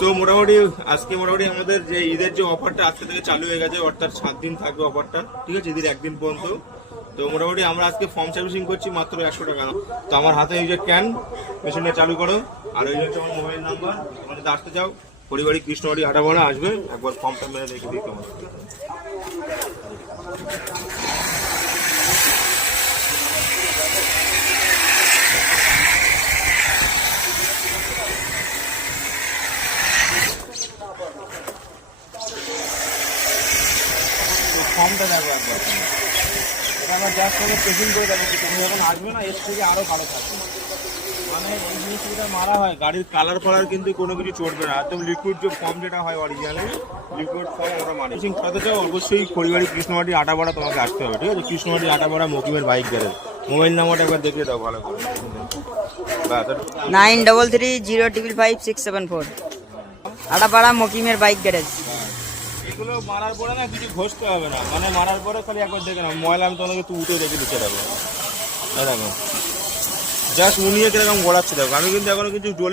তো মোটামুটি আজকে মোটামুটি আমাদের যে ঈদের যে অফারটা আজকে থেকে চালু হয়ে গেছে, অর্থাৎ 7 দিন থাকবে অফারটা, ঠিক আছে, ঈদের একদিন পর্যন্ত। তো মোটামুটি আমরা আজকে ফর্ম সার্ভিসিং করছি মাত্র 100 টাকা। তো আমার হাতে এই যে ক্যান, মেশিনটা চালু করো, আর ওই হচ্ছে আমার মোবাইল নাম্বার। তোমরা যদি আসতে চাও পরিবারিক কৃষ্ণবাড়ি আটাপাড়া আসবে, একবার ফর্মটা মেরে রেখে দিই তোমার। ফর্মটা দেখো একবার, এটা আমার জাস্ট করে প্রেসিং করে দেখো। তুমি যখন আসবে না, এর থেকে আরও ভালো থাকবে। মানে এই জিনিসটা মারা হয়, গাড়ির কালার ফালার কিন্তু কোনো কিছু চড়বে না। একদম লিকুইড যে ফর্ম যেটা হয় অরিজিনালি, লিকুইড ফর্ম ওটা মানে করাতে চাও অবশ্যই পরিবারিক কৃষ্ণমাটি আটাপাড়া তোমাকে আসতে হবে, ঠিক আছে? কৃষ্ণমাটি আটাপাড়া মকিমের বাইক গ্যারেজ। মোবাইল নাম্বারটা একবার দেখে দাও ভালো করে। 9330555674 আটাপাড়া মকিমের বাইক গ্যারেজ। এগুলো মারার পরে না কিছু ঘষতে হবে না, মানে মারার পরে খালি একবার দেখে নাও, ময়লা আমি তোমাকে একটু উঠে রেখে দিতে দেবো। দেখো জাস্ট উনিয়ে কিরকম গড়াচ্ছে, দেখো আমি কিন্তু এখনো কিছু জ্বলেই